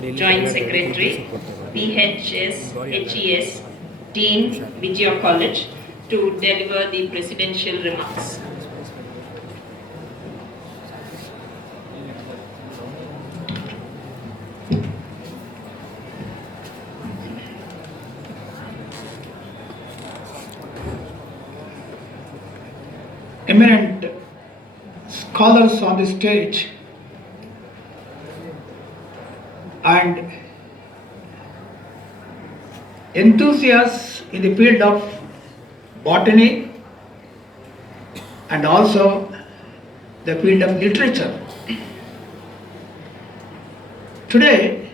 Joint Secretary, PHS, HES, Dean, Vijaya College, to deliver the presidential remarks. Eminent scholars on the stage and enthusiasts in the field of botany and also the field of literature. Today,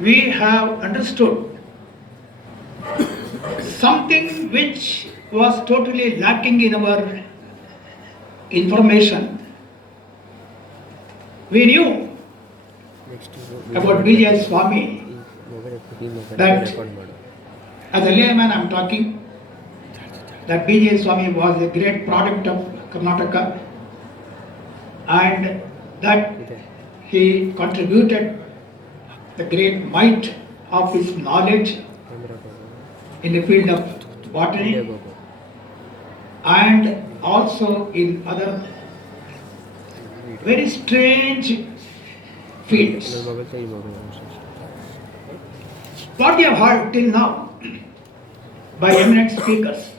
we have understood something which was totally lacking in our information. We knew about B.J. Swami, that as a layman I am talking, that B.J. Swami was a great product of Karnataka and that he contributed the great might of his knowledge in the field of botany and also in other very strange fields. What we have heard till now by eminent speakers,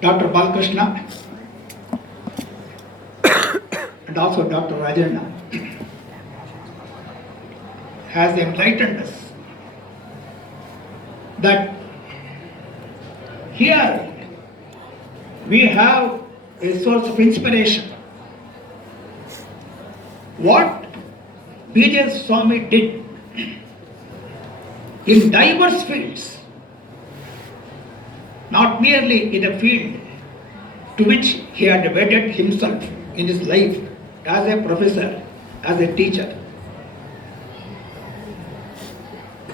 Dr. Balakrishna and also Dr. Rajana, has enlightened us that here we have a source of inspiration. What B.J. Swami did in diverse fields, not merely in a field to which he had devoted himself in his life as a professor, as a teacher.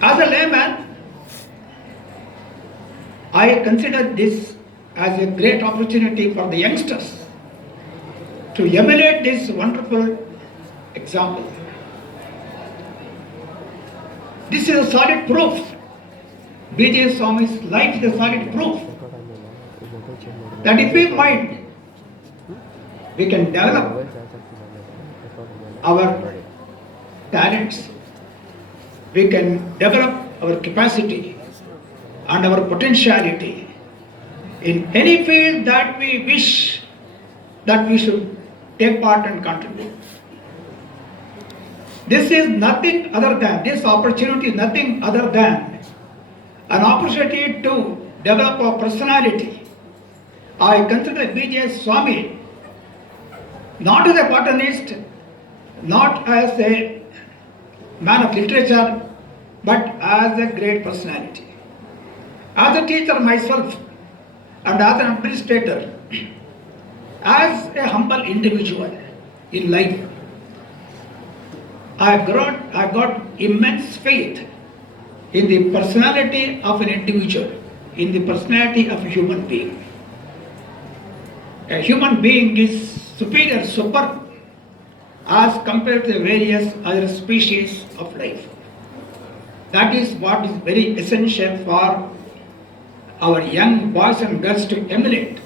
As a layman, I consider this as a great opportunity for the youngsters to emulate this wonderful example. This is a solid proof. B.J. Swami's life is a solid proof that if we mind, we can develop our talents, we can develop our capacity and our potentiality in any field that we wish that we should take part and contribute. This is nothing other than, this opportunity is nothing other than an opportunity to develop our personality. I consider B.J. Swami not as a botanist, not as a man of literature, but as a great personality. As a teacher myself and as an administrator, as a humble individual in life, I got immense faith in the personality of an individual, in the personality of a human being. A human being is superior, super, as compared to the various other species of life. That is what is very essential for our young boys and girls to emulate.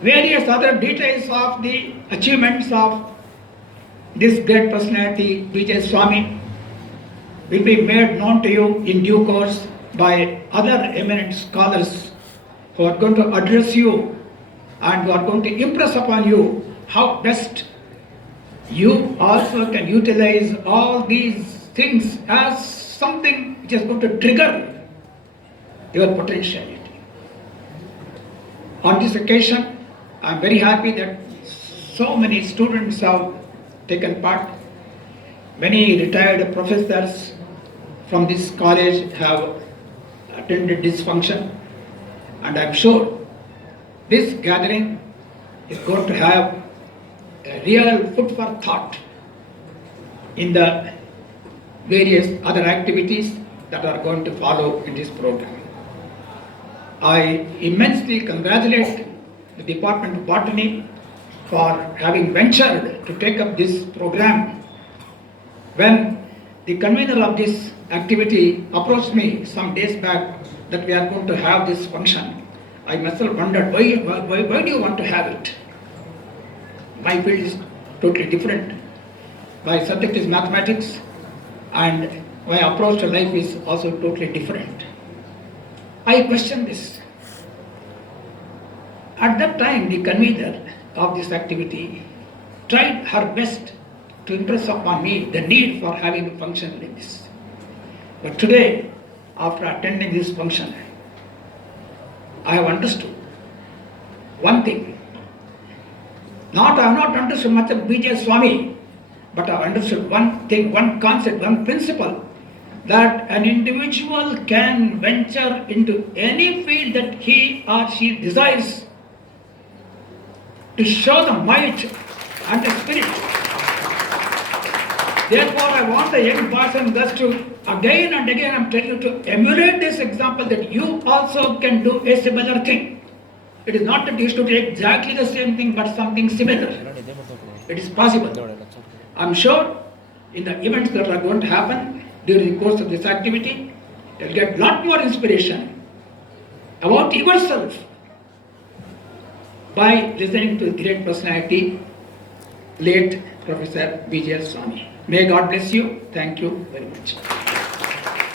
Various other details of the achievements of this great personality, B.J. Swami, will be made known to you in due course by other eminent scholars who are going to address you and who are going to impress upon you how best you also can utilize all these things as something which is going to trigger your potentiality. On this occasion, I am very happy that so many students have taken part. Many retired professors from this college have attended this function, and I am sure this gathering is going to have a real food for thought in the various other activities that are going to follow in this program. I immensely congratulate the Department of Botany for having ventured to take up this program. When the convener of this activity approached me some days back that we are going to have this function, I myself wondered, why do you want to have it? My field is totally different. My subject is mathematics, and my approach to life is also totally different. I questioned this. At that time, the convener of this activity tried her best to impress upon me the need for having a function like this. But today, after attending this function, I have understood one thing. I have not understood much of B.J. Swami, but I have understood one thing, one concept, one principle, that an individual can venture into any field that he or she desires to show the might and the spirit. Therefore, I want the young person thus to again and again I am telling you to emulate this example that you also can do a similar thing. It is not that you should do exactly the same thing but something similar. It is possible. I am sure in the events that are going to happen during the course of this activity, you will get a lot more inspiration about yourself by listening to the great personality, late Professor B.J. Swami. May God bless you. Thank you very much.